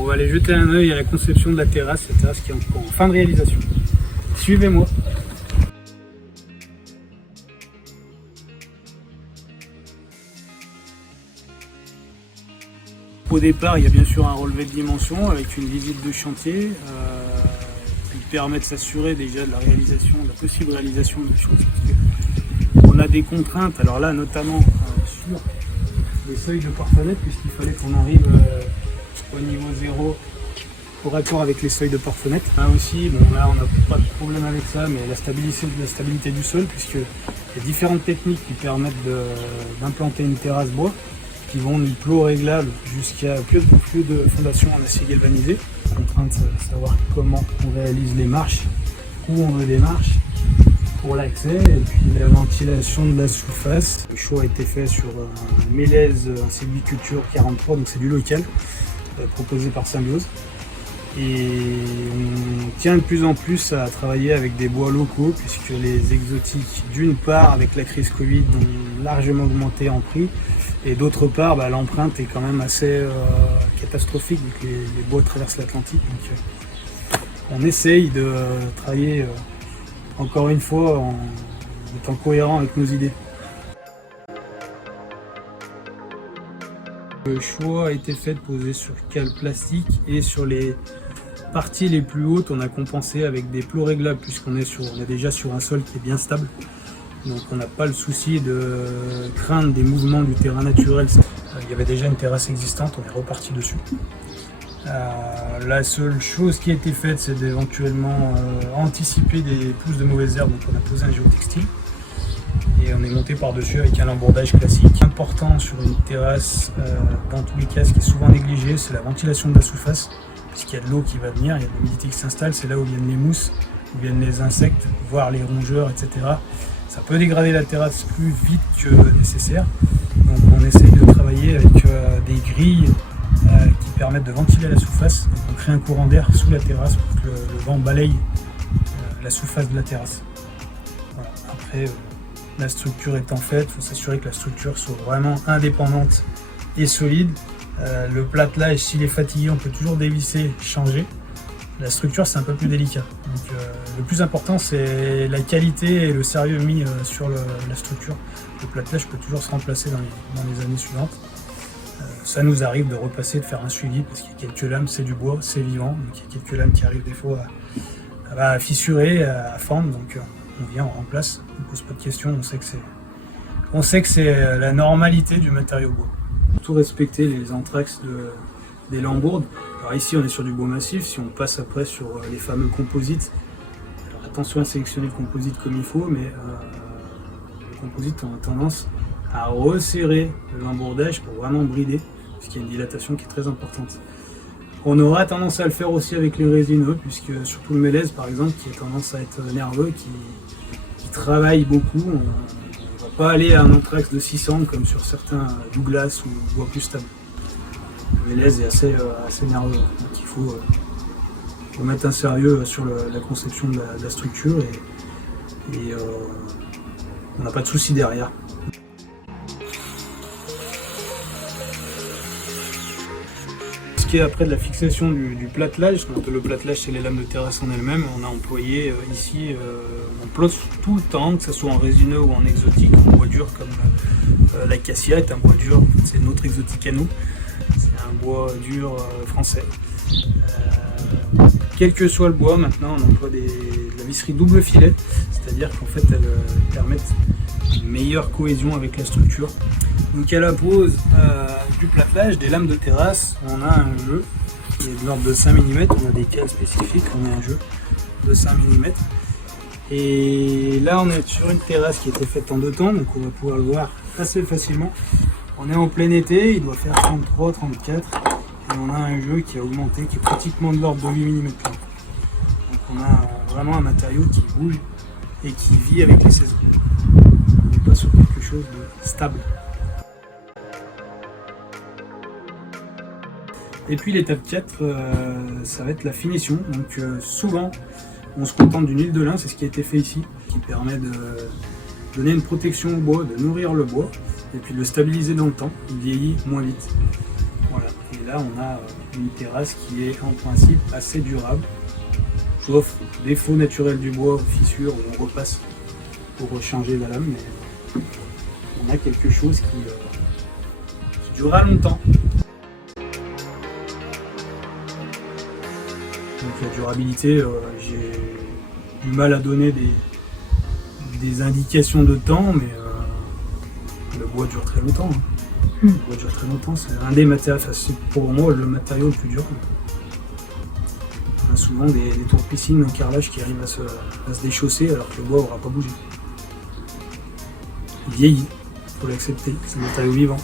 On va aller jeter un œil à la conception de la terrasse qui est en fin de réalisation. Suivez-moi. Au départ, il y a bien sûr un relevé de dimension avec une visite de chantier qui permet de s'assurer déjà de la réalisation, de la possible réalisation du chantier. On a des contraintes, alors là notamment sur les seuils de porte-fenêtre, puisqu'il fallait qu'on arrive au niveau 0 pour accord avec les seuils de porte-fenêtre. Là aussi, bon, là on n'a pas de problème avec ça, mais la stabilité du sol, puisqu'il y a différentes techniques qui permettent d'implanter une terrasse bois, qui vont du plot réglable jusqu'à plus de fondation en acier galvanisé. Contrainte de savoir comment on réalise les marches, où on veut des marches pour l'accès, et puis la ventilation de la surface. Le choix a été fait sur un mélèze, un sylviculture 43, donc c'est du local, proposé par Symbiose. Et on tient de plus en plus à travailler avec des bois locaux, puisque les exotiques, d'une part avec la crise Covid, ont largement augmenté en prix, et d'autre part l'empreinte est quand même assez catastrophique vu que les bois traversent l'Atlantique. Donc on essaye de travailler encore une fois en étant cohérent avec nos idées. Le choix a été fait de poser sur cale plastique, et sur les parties les plus hautes on a compensé avec des plots réglables, puisqu'on est déjà sur un sol qui est bien stable. Donc on n'a pas le souci de craindre des mouvements du terrain naturel. Il y avait déjà une terrasse existante, on est reparti dessus. La seule chose qui a été faite, c'est d'éventuellement anticiper des pousses de mauvaises herbes, donc on a posé un géotextile. Et on est monté par-dessus avec un lambourdage classique. Important sur une terrasse, dans tous les cas, ce qui est souvent négligé, c'est la ventilation de la surface, puisqu'il y a de l'eau qui va venir, il y a de l'humidité qui s'installe, c'est là où viennent les mousses, où viennent les insectes, voire les rongeurs, etc. Ça peut dégrader la terrasse plus vite que nécessaire. Donc on essaye de travailler avec des grilles qui permettent de ventiler la surface. Donc on crée un courant d'air sous la terrasse pour que le vent balaye la surface de la terrasse. Voilà. Après, la structure étant faite, il faut s'assurer que la structure soit vraiment indépendante et solide. Le platelage, s'il est fatigué, on peut toujours dévisser, changer. La structure, c'est un peu plus délicat. Donc, le plus important, c'est la qualité et le sérieux mis sur la structure. Le platelage peut toujours se remplacer dans les années suivantes. Ça nous arrive de repasser, de faire un suivi, parce qu'il y a quelques lames, c'est du bois, c'est vivant. Donc il y a quelques lames qui arrivent des fois à fissurer, à fendre. Donc on vient, on remplace, on ne pose pas de questions, on sait que c'est la normalité du matériau bois. Tout respecter les anthrax des lambourdes. Alors ici on est sur du bois massif, si on passe après sur les fameux composites, alors attention à sélectionner le composite comme il faut, mais les composites ont tendance à resserrer le lambourdage pour vraiment brider, puisqu'il y a une dilatation qui est très importante. On aura tendance à le faire aussi avec les résineux, puisque surtout le mélèze par exemple, qui a tendance à être nerveux, qui travaille beaucoup. On ne va pas aller à un anthrax de 600 comme sur certains Douglas ou bois plus stable. Le mélèze est assez nerveux, donc il faut mettre un sérieux sur la conception de la structure, et on n'a pas de souci derrière. Ce qui est après de la fixation du platelage, donc le platelage c'est les lames de terrasse en elles-mêmes, on a employé ici, on plotte tout le temps, que ce soit en résineux ou en exotique, en bois dur comme l'acacia est un bois dur, c'est notre exotique à nous, c'est un bois dur français. Quel que soit le bois, maintenant on emploie de la visserie double filet, c'est-à-dire qu'en fait elles permettent une meilleure cohésion avec la structure. Donc à la pose du platelage, des lames de terrasse, on a un jeu qui est de l'ordre de 5 mm, on a des cales spécifiques, on a un jeu de 5 mm. Et là on est sur une terrasse qui a été faite en 2 temps, donc on va pouvoir le voir assez facilement. On est en plein été, il doit faire 33, 34, et on a un jeu qui a augmenté, qui est pratiquement de l'ordre de 8 mm. Donc on a vraiment un matériau qui bouge et qui vit avec les saisons. On n'est pas sur quelque chose de stable. Et puis l'étape 4, ça va être la finition. Donc souvent, on se contente d'une huile de lin, c'est ce qui a été fait ici, qui permet de donner une protection au bois, de nourrir le bois, et puis de le stabiliser dans le temps. Il vieillit moins vite. Voilà. Et là, on a une terrasse qui est en principe assez durable, sauf défaut naturel du bois, fissure, où on repasse pour changer la lame, mais on a quelque chose qui durera longtemps. Donc la durabilité, j'ai du mal à donner des indications de temps, mais le bois dure très longtemps. Hein. Le bois dure très longtemps, c'est un des matériaux, c'est pour moi le matériau le plus dur. On a souvent des tours de piscine en carrelage qui arrivent à se déchausser alors que le bois n'aura pas bougé. Il vieillit, il faut l'accepter, c'est un matériau vivant.